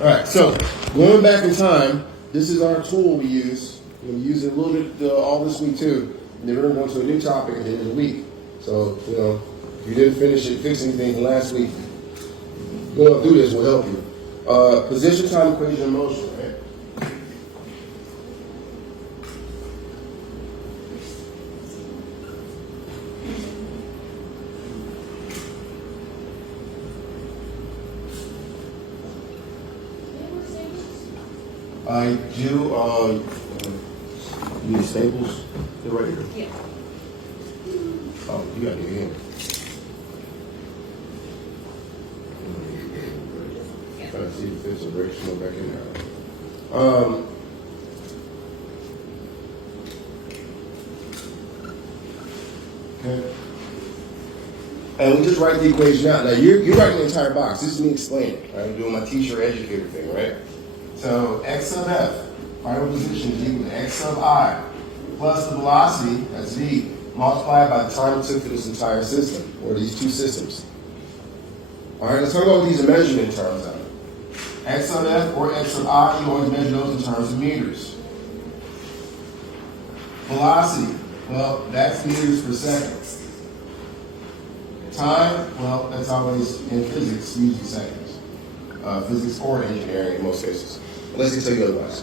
All right, so going back in time, this is our tool we use. We're going to use it a little bit all this week too. And then we're going to go into a new topic at the end of the week. So, if you didn't fix anything from last week, going through this will help you. Position, time, equation, and motion, right? I do, you need staples? They're right here. Yeah. Oh, you got to get in. Trying to see if there's a break small back in there. Okay. And we just write the equation out. Now you're writing the entire box. This is me explaining. Right? I'm doing my teacher educator thing, right? So x sub f, final position is equal to x sub I plus the velocity, that's v, multiplied by the time it took for this entire system, or these two systems. All right, let's talk about what these measurement terms are. X sub f or x sub I, you always measure those in terms of meters. Velocity, well, that's meters per second. Time, well, that's always in physics, usually seconds. Physics or engineering in most cases, unless they tell you otherwise.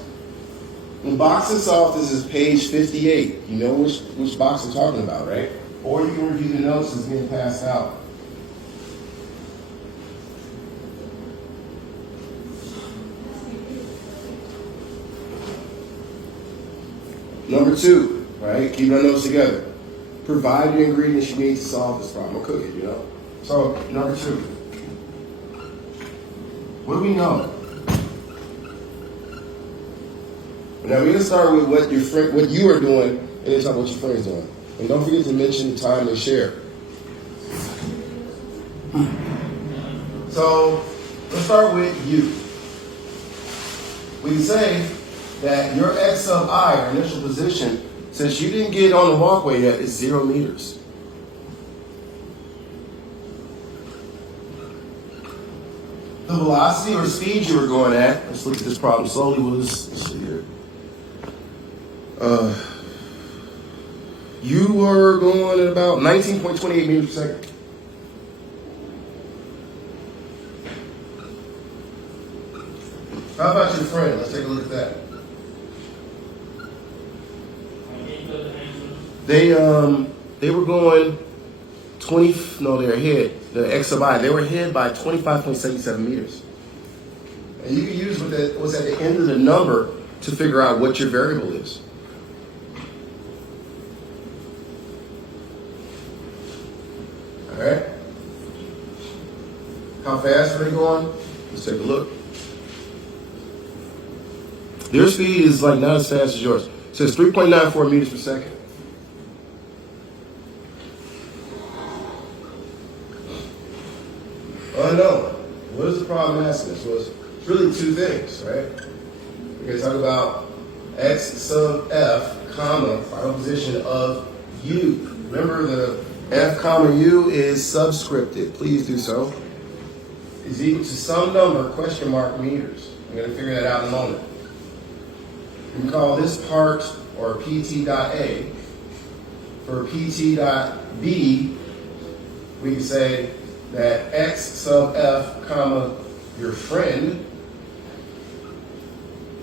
The box itself, this is page 58. You know which box I'm talking about, right? Or you can review the notes that's being passed out. Number 2, right? Keep our notes together. Provide the ingredients you need to solve this problem. Or cook it, So, number 2. What do we know? Now we're gonna start with what you are doing, and then talk about what your friend's doing. And don't forget to mention the time they share. So let's start with you. We can say that your x sub I, your initial position, since you didn't get on the walkway yet, is 0 meters. The velocity or speed you were going at, let's look at this problem slowly. Let's see here. You were going at about 19.28 meters per second. How about your friend? Let's take a look at that. They were going 20. No, they're ahead. The x sub I. They were ahead by 25.77 meters. And you can use what's at the end of the number to figure out what your variable is. All right. How fast are they going? Let's take a look. Their speed is like not as fast as yours. So it's 3.94 meters per second. Oh no. What is the problem asking us? Well, it's really 2 things, right? We're going to talk about x sub f, comma, final position of u. Remember the f comma u is subscripted. Please do so. Is equal to some number, question mark, meters. I'm going to figure that out in a moment. We can call this part, or PT dot A. For PT dot B, we can say that x sub f, comma, your friend,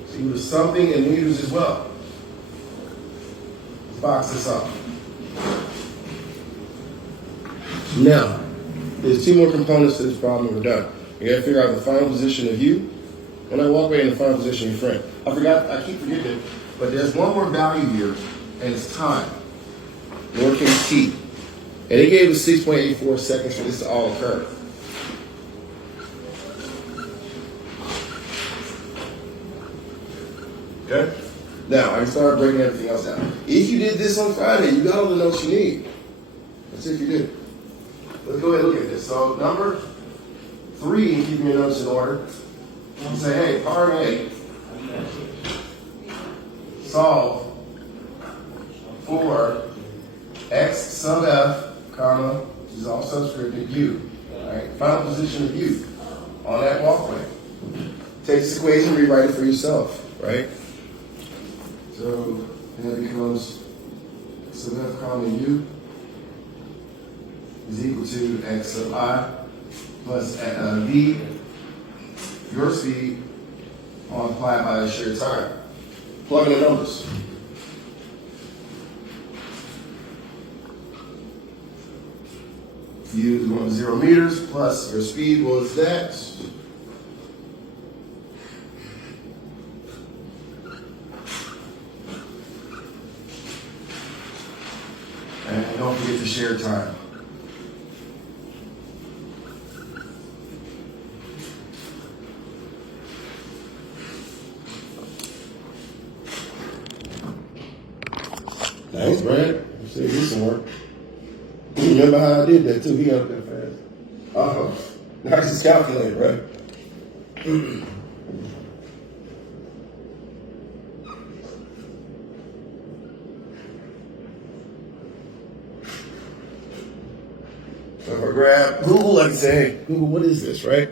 is equal to something in meters as well. Let's box this up. Now, there's 2 more components to this problem and we're done. We gotta figure out the final position of you, and I walk away in the final position of your friend. I keep forgetting it, but there's one more value here, and it's time. Lowercase t. And it gave us 6.84 seconds for this to all occur. Okay? Now, I can start breaking everything else down. If you did this on Friday, you got all the notes you need. Let's see if you did. Let's go ahead and look at this. So, number 3, keeping your notes in order. You say, hey, part A, solve for x sub f, comma, which is all subscripted, u. All right, final position of u on that walkway. take this equation, rewrite it for yourself, right? So that becomes x of f comma u is equal to x of I plus v, your speed, multiplied by the shear time. Plug in the numbers. U is 1 to 0 meters plus your speed was that. And don't forget to share time. Thanks, Brad. You said do some work. You remember how I did that too? He got up there fast. Now it's just calculated, right? So if I grab Google, I can say, hey, Google, what is this, right?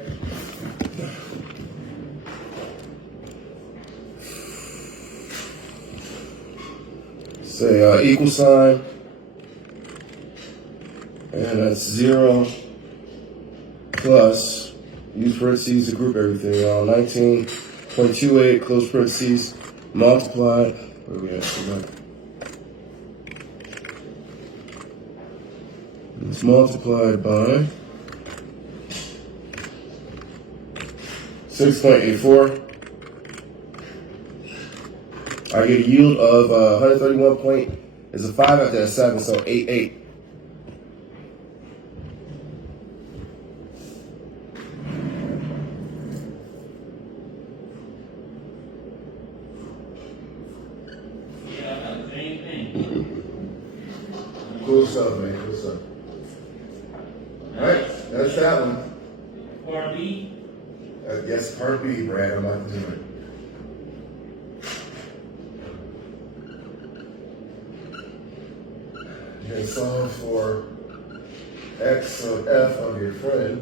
Say equal sign, and that's 0 plus, use parentheses to group everything, 19.28, close parentheses, multiplied, where we at? It's multiplied by 6.84. I get a yield of 131 point, is a 5 after that 7, so 88. Yeah, same thing. Cool stuff, man, cool stuff. All right, that's that one. Part B. Yes, part B, Brad, I'm about to do it. And solve for x of f of your friend,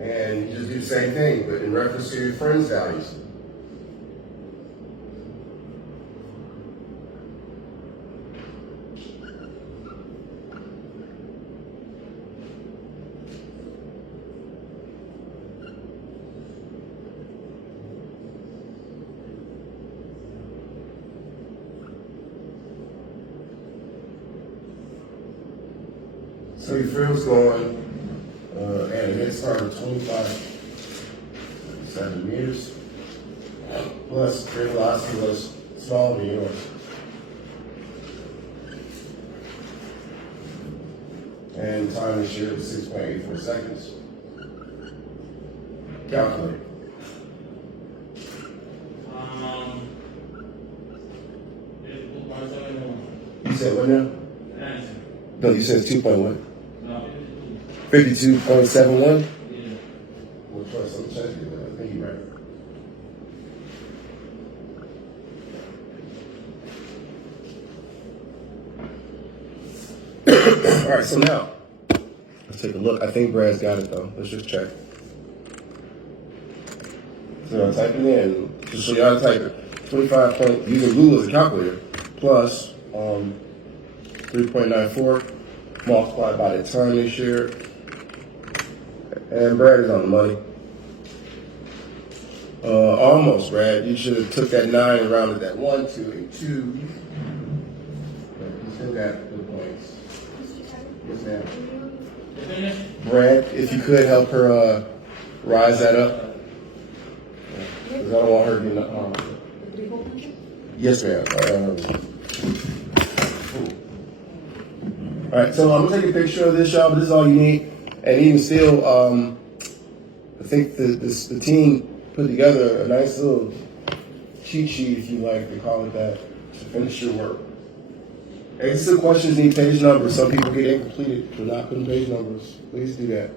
and you just do the same thing, but in reference to your friend's values. So your friend's going at a head start of 25.7 meters, plus their velocity was smaller than yours. And time this year was 6.84 seconds. Calculate. You said what now? No, you said 2.1. 52.71? Yeah. Well, trust, I'm checking it. I think you're right. All right, so now, let's take a look. I think Brad's got it, though. Let's just check. So I'm typing in, just so y'all type it, 25 point, using Google as a calculator, plus 3.94 multiplied by the time they share. And Brad is on the money. Almost, Brad. You should have took that 9 and rounded that 1 to a 2. But you still got good points. Yes, ma'am. Brad, if you could help her rise that up. Because I don't want her to be Yes, ma'am. All right, so I'm going to take a picture of this, y'all, but this is all you need. And even still, I think the team put together a nice little cheat sheet, if you like to call it that, to finish your work. Exit questions need page numbers. Some people get incompleted for not putting page numbers. Please do that.